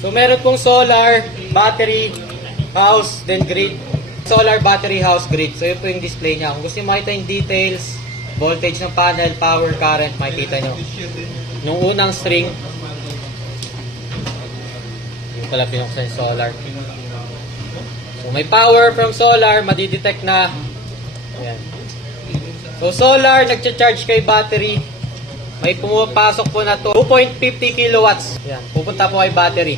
So meron pong solar, battery, house, then grid. Solar, battery, house, grid. So yun po yung display niya. Kung gusto nyo makita yung details, voltage ng panel, power, current, makikita nyo. Nung unang string, yung pala pinuksan yung solar. So may power from solar, madidetect na. Ayan. So solar, nagcha-charge kay battery. May pumapasok po na to 2.50 kilowatts. Ayan, pupunta po kay battery.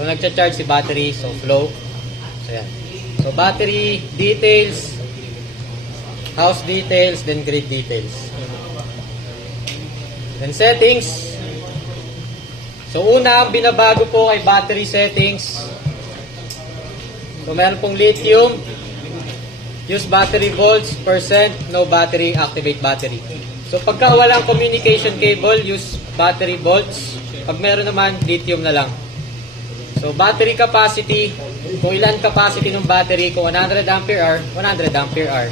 So nagcha-charge si battery, so flow. So ayan. So battery details, house details, then grid details. Then settings. So una, ang binabago po kay battery settings. So meron pong lithium, use battery volts, percent, no battery, activate battery. So pagka walang communication cable, use battery volts. Pag meron naman, lithium na lang. So battery capacity, kung ilan capacity ng battery, kung 100 ampere hour, 100 ampere hour.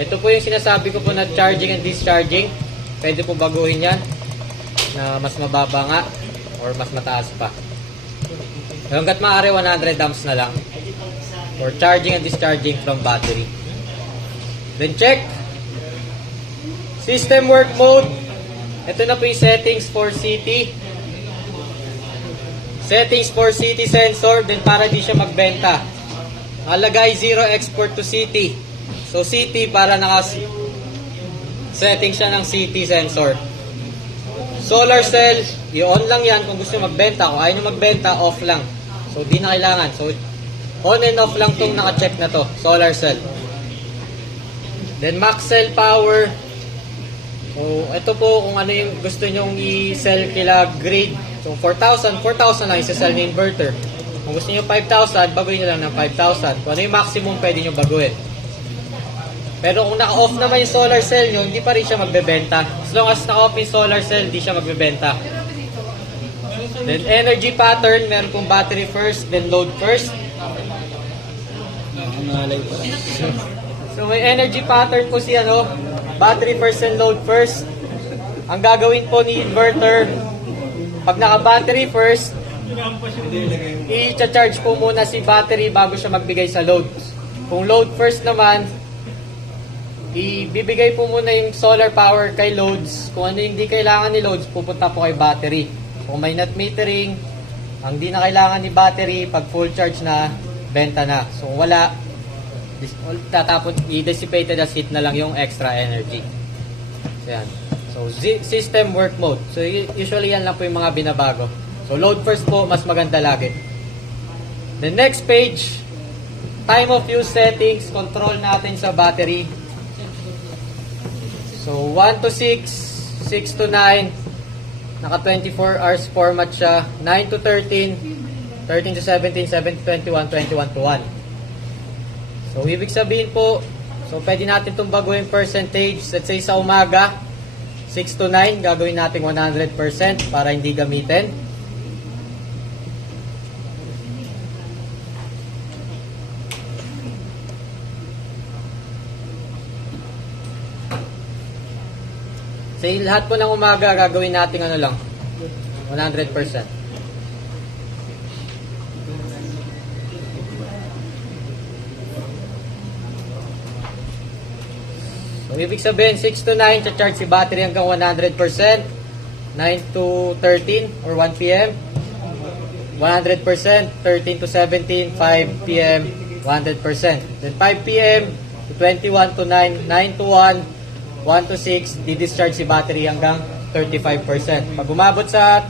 Ito po yung sinasabi ko po na charging and discharging. Pwede po baguhin yan na mas mababa nga or mas mataas pa. Hanggat maaari 100 amps na lang for charging and discharging from battery. Then check system work mode. Ito na po yung settings for CT. Settings for CT sensor. Then para di siya magbenta, alagay 0 export to CT. So CT para setting siya ng CT sensor. Solar cell, i-on lang yan kung gusto magbenta. Kung ayaw nyo magbenta, off lang. So di na kailangan. So on and off lang tong naka-check na to, solar cell. Then max cell power. So ito po kung ano yung gusto nyong i-sell kila grid. So 4,000 lang isa-sell ng inverter. Kung gusto nyo 5,000, baguhin nyo lang ng 5,000. Kung ano yung maximum pwede nyo baguhin. Pero kung naka-off naman yung solar cell nyo, hindi pa rin siya magbebenta. As long as naka-off yung solar cell, hindi siya magbebenta. Then energy pattern, meron pong battery first, then load first. So may energy pattern po si battery first and load first. Ang gagawin po ni inverter, pag naka-battery first, i-charge po muna si battery bago siya magbigay sa load. Kung load first naman, ibibigay po muna yung solar power kay loads. Kung ano yung di kailangan ni loads, pupunta po kay battery. Kung may net metering, ang di na kailangan ni battery, pag full charge na, benta na. So wala, tatapon, i-dissipated as heat na lang yung extra energy. So yan. So system work mode. So usually yan lang po yung mga binabago. So load first po, mas maganda lagi. The next page, time of use settings, control natin sa battery. So 1 to 6, 6 to 9, naka 24 hours format siya, 9 to 13, 13 to 17, 7 to 21, 21 to 1. So ibig sabihin po, so pwede natin itong baguhin percentage. Let's say sa umaga, 6 to 9, gagawin natin 100% para hindi gamitin. Sa lahat po ng umaga, gagawin natin 100%. So, ibig sabihin, 6 to 9, cha-charge si battery hanggang 100%. 9 to 13 or 1 p.m. 100%. 13 to 17, 5 p.m. 100%. Then 5 p.m. to 21 to 9, 9 to 1, 1 to 6, di-discharge si battery hanggang 35%. Pag umabot sa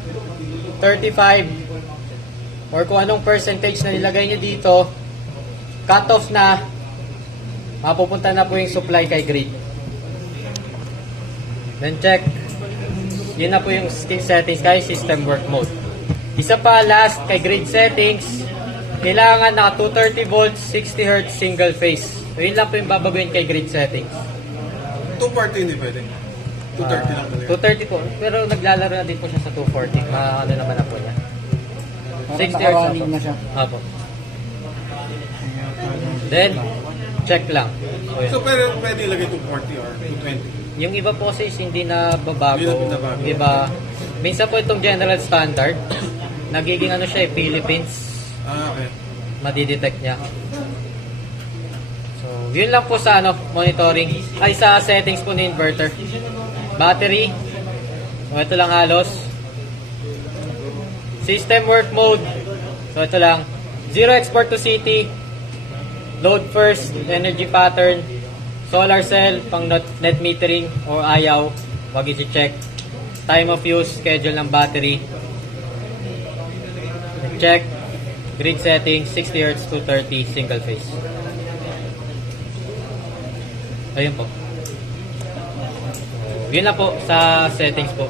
35 or kung anong percentage na nilagay nyo dito, cut off na, mapupunta na po yung supply kay grid. Then check. Yun na po yung settings kay system work mode. Isa pa, last, kay grid settings, kailangan naka 230 volts, 60 Hz, single phase. So yun lang po yung babaguhin kay grid settings. 240 hindi pwede. 230 lang talaga. 230 po. Pero naglalaro na din po siya sa 240. Ano naman na po niya. 60 Hz na siya. Apo. Then, check lang. So pwede ilagay 240 or 220. Yung iba po kasi hindi na babago. Hindi na binabago. Diba? Minsan po itong general standard. nagiging ano siya Philippines. Okay. Madidetect niya. So, yun lang po sa monitoring. Ay, sa settings po ng inverter. Battery. So, ito lang halos. System work mode. So, ito lang. Zero export to city. Load first. Energy pattern. Solar cell. Pang net metering o ayaw. Wag isi-check. Time of use. Schedule ng battery. Check. Grid settings. 60 Hz, 230. Single phase. Ayun po. Yun lang po sa settings po.